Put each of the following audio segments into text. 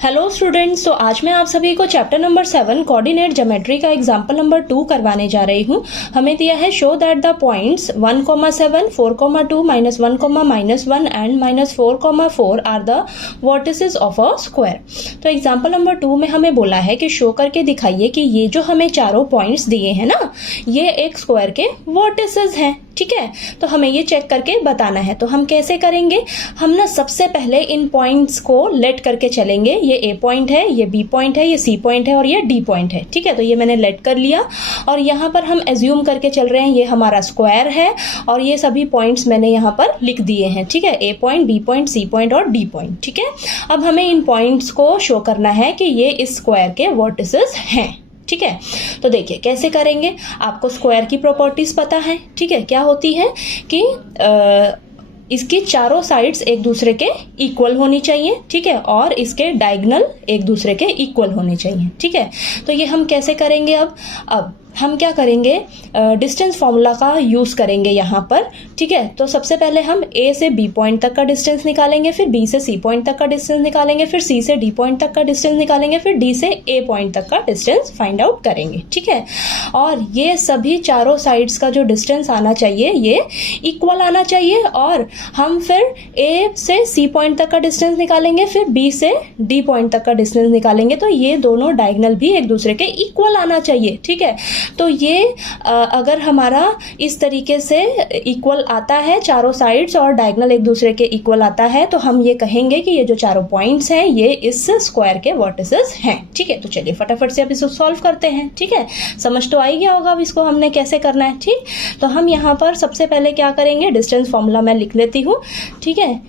Hello students, तो आज मैं आप सभी को चैप्टर नंबर 7 कोऑर्डिनेट ज्योमेट्री का एग्जांपल नंबर 2 करवाने जा रही हूँ। हमें दिया है show that the points 1,7, 4,2, -1, -1 and -4,4 are the vertices of a square. तो एग्जांपल नंबर 2 में हमें बोला है कि शो करके दिखाइए कि ये जो हमें चारों पॉइंट्स दिए हैं ना, ये एक स्क्वायर के वर्टिसेस हैं। ठीक है, तो हमें ये चेक करके बताना है। तो हम कैसे करेंगे? हम ना सबसे पहले इन पॉइंट्स को लेट करके चलेंगे। ये ए पॉइंट है, ये बी पॉइंट है, ये सी पॉइंट है और ये डी पॉइंट है। ठीक है, तो ये मैंने लेट कर लिया और यहाँ पर हम एज्यूम करके चल रहे हैं ये हमारा स्क्वायर है और ये सभी पॉइंट्स मैंने यहाँ पर लिख दिए हैं। ठीक है, A point, B point, C point और डी पॉइंट। ठीक है, अब हमें इन पॉइंट्स को शो करना है कि ये इस स्क्वायर के वर्टिसेस हैं। ठीक है, तो देखिए कैसे करेंगे। आपको स्क्वायर की प्रॉपर्टीज पता है। ठीक है, क्या होती है कि इसकी चारों साइड्स एक दूसरे के इक्वल होनी चाहिए। ठीक है, और इसके डायगोनल एक दूसरे के इक्वल होने चाहिए। ठीक है, तो ये हम कैसे करेंगे? अब हम क्या करेंगे? डिस्टेंस फॉर्मूला का यूज करेंगे यहाँ पर। ठीक है, तो सबसे पहले हम ए से बी पॉइंट तक का डिस्टेंस निकालेंगे, फिर बी से सी पॉइंट तक का डिस्टेंस निकालेंगे, फिर सी से डी पॉइंट तक का डिस्टेंस निकालेंगे, फिर डी से ए पॉइंट तक का डिस्टेंस फाइंड आउट करेंगे। ठीक है, और ये सभी चारों साइड्स का जो डिस्टेंस आना चाहिए ये इक्वल आना चाहिए। और हम फिर ए से सी पॉइंट तक का डिस्टेंस निकालेंगे, फिर बी से डी पॉइंट तक का डिस्टेंस निकालेंगे, तो ये दोनों डायगोनल भी एक दूसरे के इक्वल आना चाहिए। ठीक है, तो ये अगर हमारा इस तरीके से इक्वल आता है चारों साइड्स और डायगोनल एक दूसरे के इक्वल आता है, तो हम ये कहेंगे कि ये जो चारों पॉइंट्स हैं ये इस स्क्वायर के वर्टिसेस हैं। ठीक है, तो चलिए फटाफट से अब इसको सॉल्व करते हैं। ठीक है, समझ तो आई गया होगा अब इसको हमने कैसे करना है। ठीक, तो हम यहाँ पर सबसे पहले क्या करेंगे? डिस्टेंस फॉर्मूला मैं लिख लेती हूँ। ठीक है,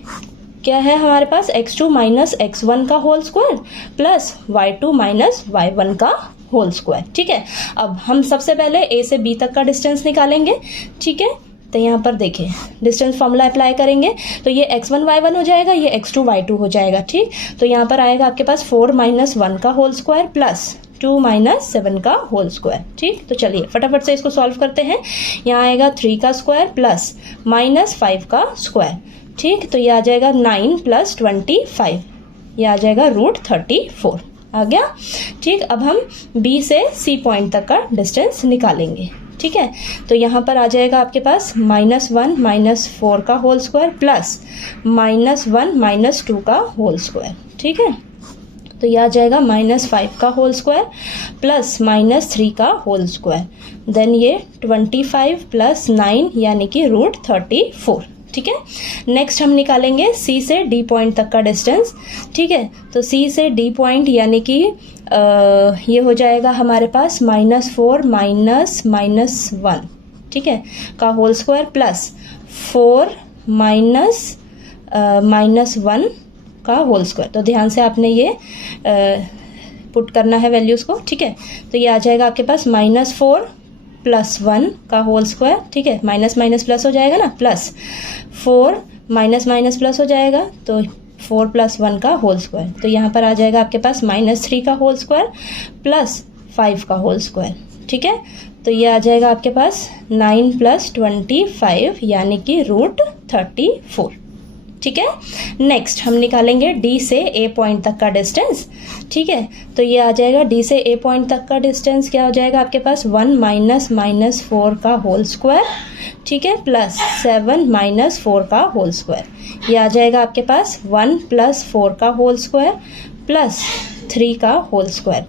क्या है हमारे पास? x2 - x1 का whole square plus y2 - y1 का होल स्क्वायर। ठीक है, अब हम सबसे पहले ए से बी तक का डिस्टेंस निकालेंगे। ठीक है, तो यहाँ पर देखिए डिस्टेंस फॉर्मूला अप्लाई करेंगे तो ये x1 y1 हो जाएगा, ये x2 y2 हो जाएगा। ठीक, तो यहाँ पर आएगा आपके पास 4 - 1 का होल स्क्वायर प्लस 2 - 7 का होल स्क्वायर। ठीक, तो चलिए फटाफट से इसको सॉल्व करते हैं। यहाँ आएगा 3 का स्क्वायर प्लस -5 का स्क्वायर। ठीक, तो ये आ जाएगा 9 + 25, ये आ जाएगा √34 आ गया। ठीक, अब हम B से C पॉइंट तक का डिस्टेंस निकालेंगे। ठीक है, तो यहाँ पर आ जाएगा आपके पास -1 - 4 का होल स्क्वायर प्लस -1 - 2 का होल स्क्वायर। ठीक है, तो यह आ जाएगा -5 का होल स्क्वायर प्लस -3 का होल स्क्वायर, देन ये 25 + 9 यानी कि √34। ठीक है, नेक्स्ट हम निकालेंगे C से D पॉइंट तक का डिस्टेंस। ठीक है, तो C से D पॉइंट यानी कि ये हो जाएगा हमारे पास -4 - -1। ठीक है, का होल स्क्वायर प्लस 4 -1 का होल स्क्वायर। तो ध्यान से आपने ये पुट करना है वैल्यूज़ को। ठीक है, तो ये आ जाएगा आपके पास -4 + 1 का होल स्क्वायर। ठीक है, माइनस माइनस प्लस हो जाएगा ना, प्लस 4 माइनस प्लस हो जाएगा, तो 4 + 1 का होल स्क्वायर। तो यहाँ पर आ जाएगा आपके पास -3 का होल स्क्वायर प्लस 5 का होल स्क्वायर। ठीक है, तो ये आ जाएगा आपके पास 9 + 25 यानी कि √34। ठीक है, नेक्स्ट हम निकालेंगे D से A पॉइंट तक का डिस्टेंस। ठीक है, तो ये आ जाएगा D से A पॉइंट तक का डिस्टेंस क्या हो जाएगा आपके पास? 1 - -4 का होल स्क्वायर। ठीक है, प्लस 7 - 4 का होल स्क्वायर। ये आ जाएगा आपके पास 1 + 4 का होल स्क्वायर प्लस 3 का होल स्क्वायर।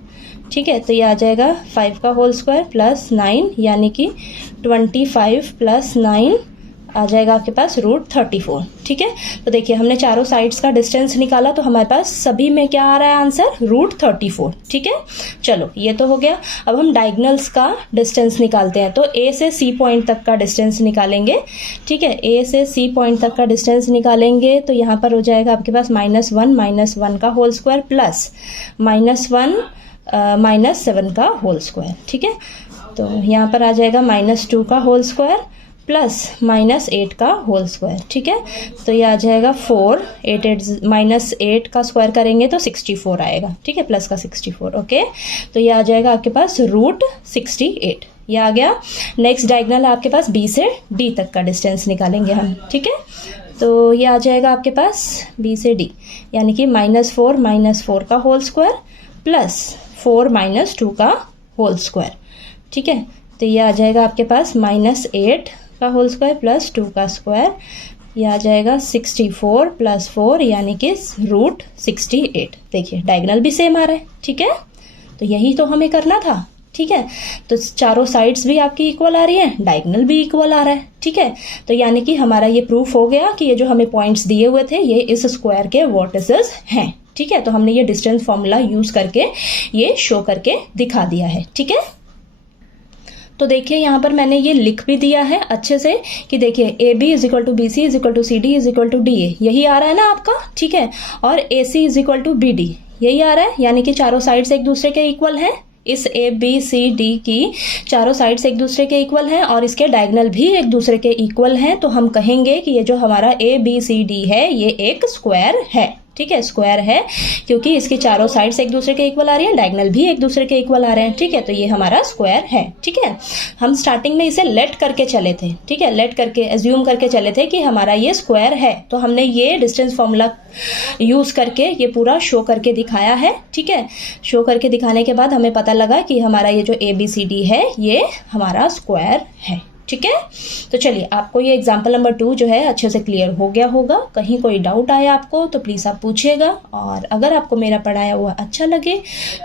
ठीक है, तो ये आ जाएगा 5 का होल स्क्वायर प्लस 9 यानी कि 25 + 9 आ जाएगा आपके पास √34। ठीक है, तो देखिए हमने चारों साइड्स का डिस्टेंस निकाला तो हमारे पास सभी में क्या आ रहा है आंसर? √34। ठीक है, चलो ये तो हो गया। अब हम डायगोनल्स का डिस्टेंस निकालते हैं। तो A से C पॉइंट तक का डिस्टेंस निकालेंगे। ठीक है, A से C पॉइंट तक का डिस्टेंस निकालेंगे तो यहाँ पर हो जाएगा आपके पास -1 - 1 का होल स्क्वायर प्लस -1 - 7 का होल स्क्वायर। ठीक है, तो यहाँ पर आ जाएगा -2 का होल स्क्वायर प्लस -8 का होल स्क्वायर। ठीक है, तो ये आ जाएगा 4 -8 का स्क्वायर करेंगे तो 64 आएगा। ठीक है, प्लस का 64। ओके, तो ये आ जाएगा आपके पास √68, ये आ गया। नेक्स्ट डायगोनल आपके पास B से D तक का डिस्टेंस निकालेंगे हम। ठीक है, तो ये आ जाएगा आपके पास बी से डी, यानी कि -4 का होल स्क्वायर प्लस 4 - 2 का होल स्क्वायर। ठीक है, तो ये आ जाएगा आपके पास -8 का होल स्क्वायर प्लस 2 का स्क्वायर। ये आ जाएगा 64 + 4 यानी कि √68। देखिए डायगोनल भी सेम आ रहा है। ठीक है, तो यही तो हमें करना था। ठीक है, तो चारों साइड्स भी आपकी इक्वल आ रही है, डायगोनल भी इक्वल आ रहा है। ठीक है, तो यानी कि हमारा ये प्रूफ हो गया कि ये जो हमें पॉइंट्स दिए हुए थे ये इस स्क्वायर के वर्टिसेस हैं। ठीक है, तो हमने ये डिस्टेंस फॉर्मूला यूज करके ये शो करके दिखा दिया है। ठीक है, तो देखिए यहाँ पर मैंने ये लिख भी दिया है अच्छे से कि देखिए AB = BC = CD = DA, यही आ रहा है ना आपका। ठीक है, और AC = BD, यही आ रहा है, यानी कि चारों साइड्स एक दूसरे के इक्वल हैं। इस ABCD की चारों साइड्स एक दूसरे के इक्वल हैं और इसके डायगोनल भी एक दूसरे के इक्वल हैं। तो हम कहेंगे कि ये जो हमारा ABCD है ये एक स्क्वायर है। ठीक है, स्क्वायर है क्योंकि इसकी चारों साइड्स एक दूसरे के इक्वल आ रही हैं, डायगोनल भी एक दूसरे के इक्वल आ रहे हैं। ठीक है, तो ये हमारा स्क्वायर है। ठीक है, हम स्टार्टिंग में इसे लेट करके चले थे। ठीक है, लेट करके एज्यूम करके चले थे कि हमारा ये स्क्वायर है, तो हमने ये डिस्टेंस फॉर्मूला यूज करके ये पूरा शो करके दिखाया है। ठीक है, शो करके दिखाने के बाद हमें पता लगा कि हमारा ये जो ABCD है ये हमारा स्क्वायर है। ठीक है, तो चलिए आपको ये एग्जाम्पल नंबर 2 जो है अच्छे से क्लियर हो गया होगा। कहीं कोई डाउट आया आपको तो प्लीज़ आप पूछिएगा, और अगर आपको मेरा पढ़ाया हुआ अच्छा लगे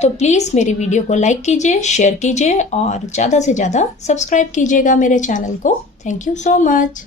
तो प्लीज़ मेरी वीडियो को लाइक कीजिए, शेयर कीजिए और ज़्यादा से ज़्यादा सब्सक्राइब कीजिएगा मेरे चैनल को। Thank you so much.